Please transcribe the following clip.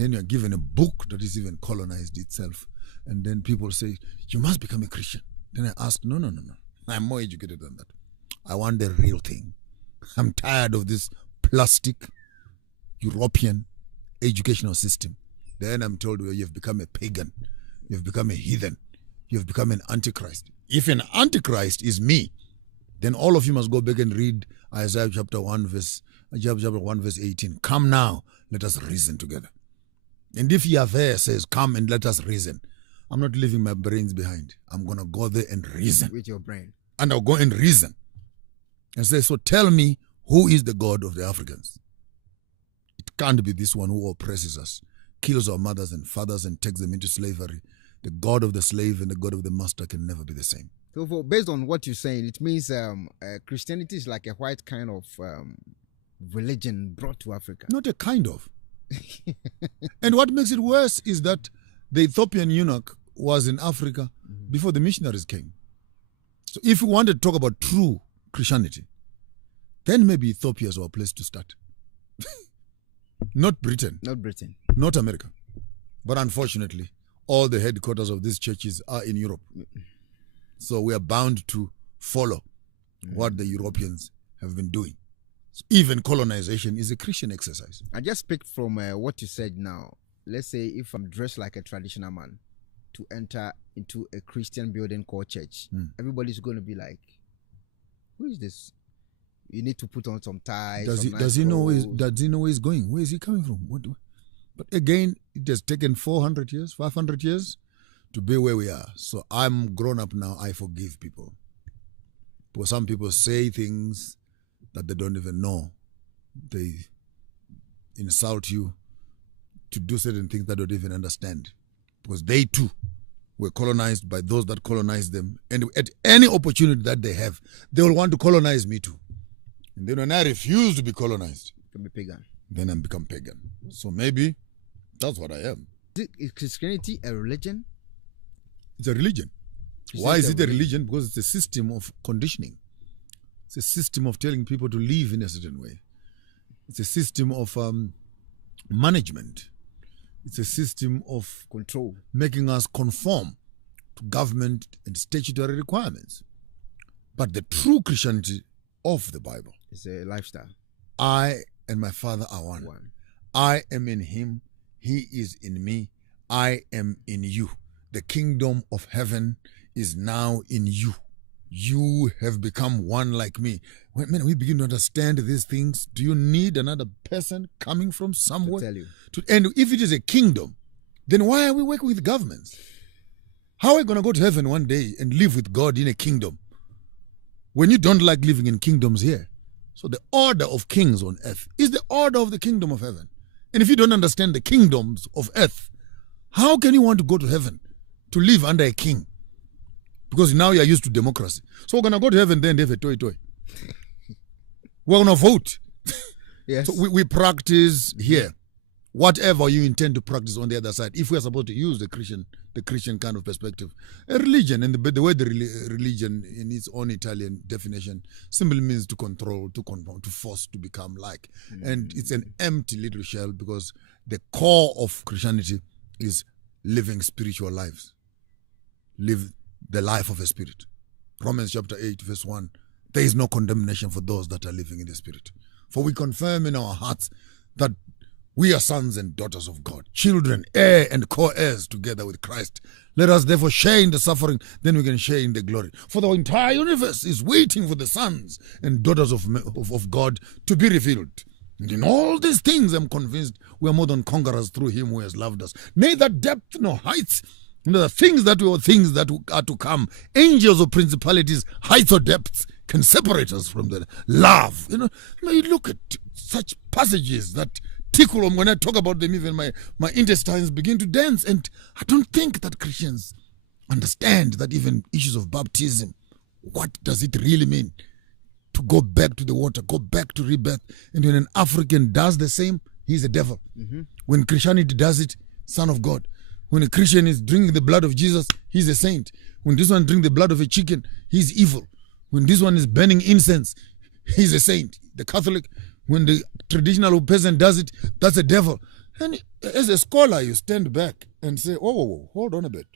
then you're given a book that is even colonized itself. And then people say, you must become a Christian. Then I ask, no. I'm more educated than that. I want the real thing. I'm tired of this plastic European educational system. Then I'm told, well, you've become a pagan. You've become a heathen. You've become an antichrist. If an antichrist is me, then all of you must go back and read Isaiah chapter 1 verse 18. Come now, let us reason together. And if Yahweh says, come and let us reason, I'm not leaving my brains behind. I'm going to go there and reason. With your brain. And I'll go and reason. And say, so tell me, who is the God of the Africans? It can't be this one who oppresses us, kills our mothers and fathers and takes them into slavery. The God of the slave and the God of the master can never be the same. So based on what you're saying, it means Christianity is like a white kind of religion brought to Africa. Not a kind of. And what makes it worse is that the Ethiopian eunuch was in Africa before the missionaries came. So if you want to talk about true Christianity, then maybe Ethiopia is our place to start. Not Britain. Not Britain. Not America. But unfortunately, all the headquarters of these churches are in Europe. So we are bound to follow what the Europeans have been doing. So even colonization is a Christian exercise. I just picked from what you said now. Let's say if I'm dressed like a traditional man to enter into a Christian building called church, everybody's going to be like, who is this? You need to put on some ties. Does he know where he's going? Where is he coming from? But again, it has taken 400 years, 500 years to be where we are. So I'm grown up now. I forgive people. Because some people say things that they don't even know. They insult you to do certain things that they don't even understand. Because they too were colonized by those that colonized them. And at any opportunity that they have, they will want to colonize me too. And then when I refuse to be colonized, can be pagan. Then I become pagan. So maybe that's what I am. Is Christianity a religion? It's a religion. Why is it a religion? Because it's a system of conditioning. It's a system of telling people to live in a certain way. It's a system of management. It's a system of control, making us conform to government and statutory requirements. But the true Christianity of the Bible is a lifestyle. I and my Father are one. I am in him. He is in me. I am in you. The kingdom of heaven is now in you. You have become one like me. When we begin to understand these things, do you need another person coming from somewhere? To tell you. And if it is a kingdom, then why are we working with governments? How are we going to go to heaven one day and live with God in a kingdom when you don't like living in kingdoms here? So the order of kings on earth is the order of the kingdom of heaven. And if you don't understand the kingdoms of earth, how can you want to go to heaven to live under a king? Because now you are used to democracy. So we're going to go to heaven then and have a toy. We're going to vote. Yes. So we practice here whatever you intend to practice on the other side. If we are supposed to use the Christian kind of perspective, a religion, and the word religion in its own Italian definition simply means to control, to conform, to force, to become like. And it's an empty little shell because the core of Christianity is living spiritual lives. Live the life of a spirit. Romans chapter 8 verse 1. There is no condemnation for those that are living in the spirit. For we confirm in our hearts that we are sons and daughters of God, children, heir and co-heirs together with Christ. Let us therefore share in the suffering, then we can share in the glory. For the entire universe is waiting for the sons and daughters of God to be revealed. And in all these things, I'm convinced we are more than conquerors through him who has loved us. Neither depth nor heights, neither things that are to come, angels or principalities, heights or depths, can separate us from the love. You look at such passages that tickle them. When I talk about them, even my intestines begin to dance. And I don't think that Christians understand that even issues of baptism, what does it really mean? To go back to the water, go back to rebirth. And when an African does the same, he's a devil. When Christianity does it, son of God. When a Christian is drinking the blood of Jesus, he's a saint. When this one drinks the blood of a chicken, he's evil. When this one is burning incense, he's a saint. The Catholic, when the traditional peasant does it, that's a devil. And as a scholar, you stand back and say, oh, hold on a bit.